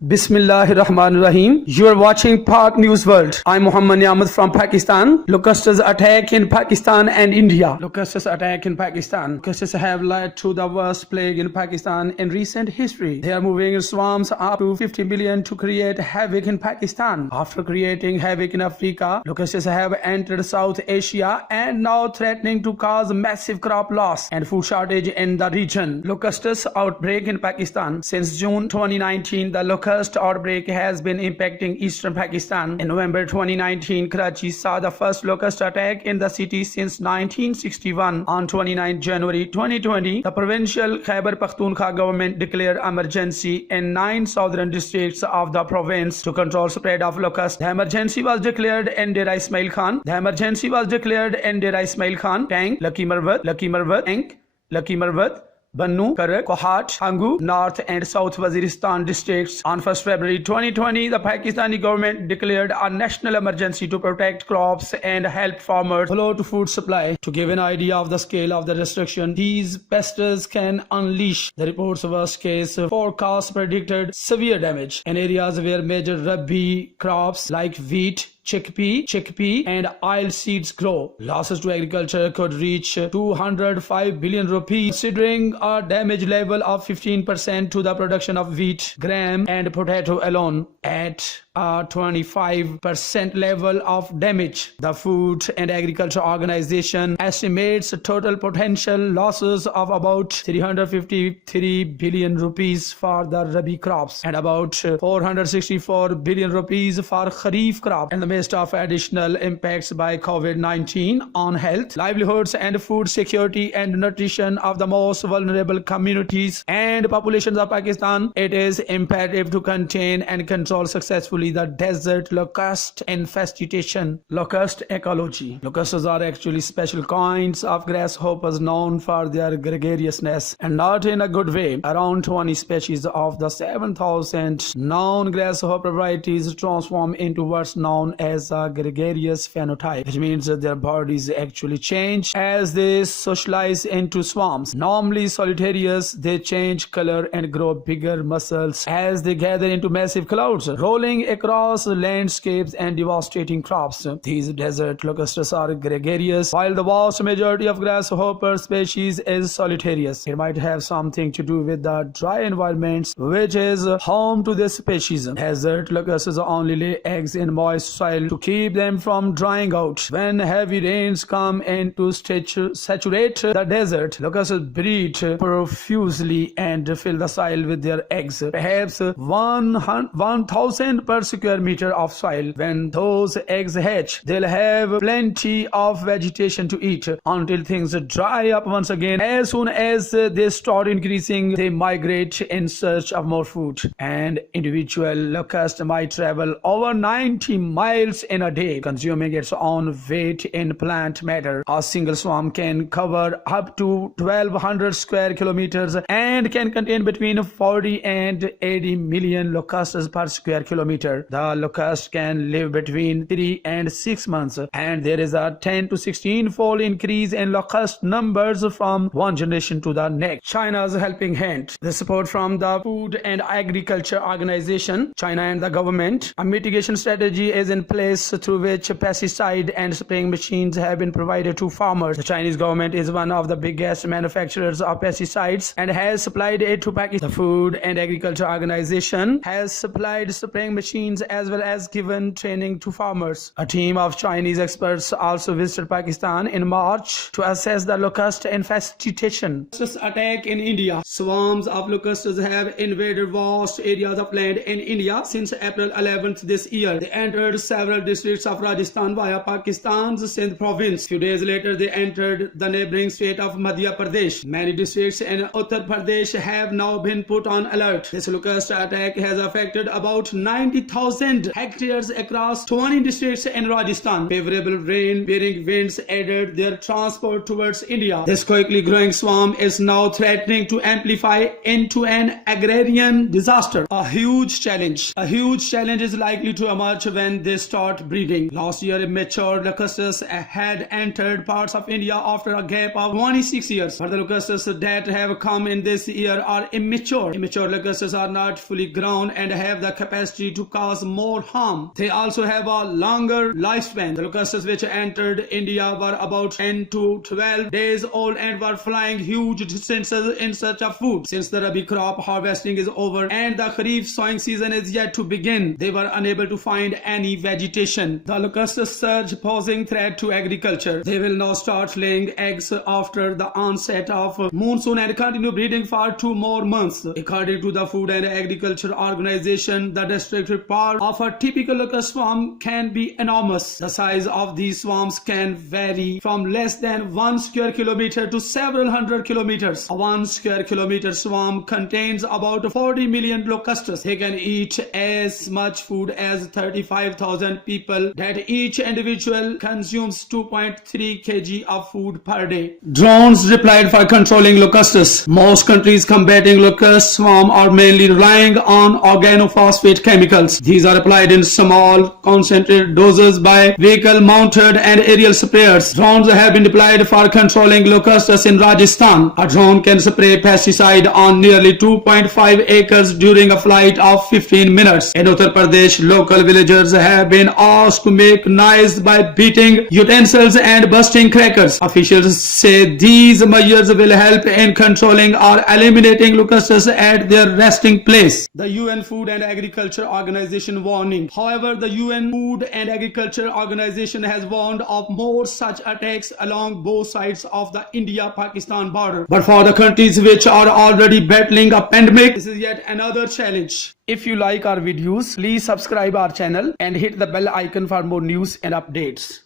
Bismillahirrahmanirrahim. You are watching Pak News World. I'm Muhammad Niamad from Pakistan. Locusts attack in Pakistan and India. Locusts attack in Pakistan. Locusts have led to the worst plague in Pakistan in recent history. They are moving in swarms up to 50 million to create havoc in Pakistan. After creating havoc in Africa, locusts have entered South Asia and now threatening to cause massive crop loss and food shortage in the region. Locusts outbreak in Pakistan. Since June 2019, the locust outbreak has been impacting eastern Pakistan. In November 2019, Karachi saw the first locust attack in the city since 1961. On 29 January 2020, the provincial Khyber Pakhtunkhwa government declared emergency in 9 southern districts of the province to control spread of locust. The emergency was declared in Dera Ismail Khan. Tang, Lucky Marwat, Bannu, Karak, Kohat, Hangu, North and South Waziristan districts. On 1st February 2020, the Pakistani government declared a national emergency to protect crops and help farmers follow to food supply. To give an idea of the scale of the destruction these pests can unleash, the report's worst case forecast predicted severe damage in areas where major rabi crops like wheat, chickpea and oil seeds grow. Losses to agriculture could reach 205 billion rupees, considering a damage level of 15% to the production of wheat, gram and potato alone. At a 25% level of damage, the Food and Agriculture Organization estimates total potential losses of about 353 billion rupees for the rabi crops and about 464 billion rupees for kharif crop. In the midst of additional impacts by COVID-19 on health, livelihoods and food security and nutrition of the most vulnerable communities and populations of Pakistan, it is imperative to contain and control successfully the desert locust infestation. Locust ecology. Locusts are actually special kinds of grasshoppers known for their gregariousness, and not in a good way. Around 20 species of the 7,000 known grasshopper varieties transform into what's known as a gregarious phenotype, which means that their bodies actually change as they socialize into swarms. Normally solitarious, they change color and grow bigger muscles as they gather into massive clouds, rolling across landscapes and devastating crops. These desert locusts are gregarious, while the vast majority of grasshopper species is solitarious. It might have something to do with the dry environments which is home to this species. Desert locusts only lay eggs in moist soil to keep them from drying out. When heavy rains come in to saturate the desert, locusts breed profusely and fill the soil with their eggs, perhaps 1,000 per square meter of soil. When those eggs hatch, they'll have plenty of vegetation to eat until things dry up once again. As soon as they start increasing, they migrate in search of more food. An individual locust might travel over 90 miles in a day, consuming its own weight in plant matter. A single swarm can cover up to 1,200 square kilometers and can contain between 40 and 80 million locusts per square kilometer. The locust can live between 3 and 6 months, and there is a 10 to 16 fold increase in locust numbers from one generation to the next. China's helping hand. The support from the Food and Agriculture Organization, China and the government. A mitigation strategy is in place through which pesticide and spraying machines have been provided to farmers. The Chinese government is one of the biggest manufacturers of pesticides and has supplied it to Pakistan. The Food and Agriculture Organization has supplied spraying machines as well as given training to farmers. A team of Chinese experts also visited Pakistan in March to assess the locust infestation. Locust attack in India. Swarms of locusts have invaded vast areas of land in India since April 11th this year. They entered several districts of Rajasthan via Pakistan's Sindh province. Few days later, they entered the neighboring state of Madhya Pradesh. Many districts in Uttar Pradesh have now been put on alert. This locust attack has affected about 90,000 hectares across 20 districts in Rajasthan. Favorable rain-bearing winds aided their transport towards India. This quickly growing swarm is now threatening to amplify into an agrarian disaster. A huge challenge is likely to emerge when this start breeding. Last year, immature locusts had entered parts of India after a gap of 26 years. But the locusts that have come in this year are immature. Immature locusts are not fully grown and have the capacity to cause more harm. They also have a longer lifespan. The locusts which entered India were about 10 to 12 days old and were flying huge distances in search of food. Since the Rabi crop harvesting is over and the Kharif sowing season is yet to begin, they were unable to find any vegetation. The locusts surge, posing threat to agriculture. They will now start laying eggs after the onset of monsoon and continue breeding for 2 more months. According to the Food and Agriculture Organization, the destructive power of a typical locust swarm can be enormous. The size of these swarms can vary from less than 1 square kilometer to several hundred kilometers. A 1 square kilometer swarm contains about 40 million locusts. They can eat as much food as 35,000 people, that each individual consumes 2.3 kg of food per day. Drones deployed for controlling locusts. Most countries combating locust swarm are mainly relying on organophosphate chemicals. These are applied in small concentrated doses by vehicle mounted and aerial sprayers. Drones have been deployed for controlling locusts in Rajasthan. A drone can spray pesticide on nearly 2.5 acres during a flight of 15 minutes. In Uttar Pradesh, local villagers have been asked to make noise by beating utensils and busting crackers. Officials say these measures will help in controlling or eliminating locusts at their resting place. The UN Food and Agriculture Organization warning. However, the UN Food and Agriculture Organization has warned of more such attacks along both sides of the India-Pakistan border. But for the countries which are already battling a pandemic, this is yet another challenge. If you like our videos, please subscribe our channel and hit the bell icon for more news and updates.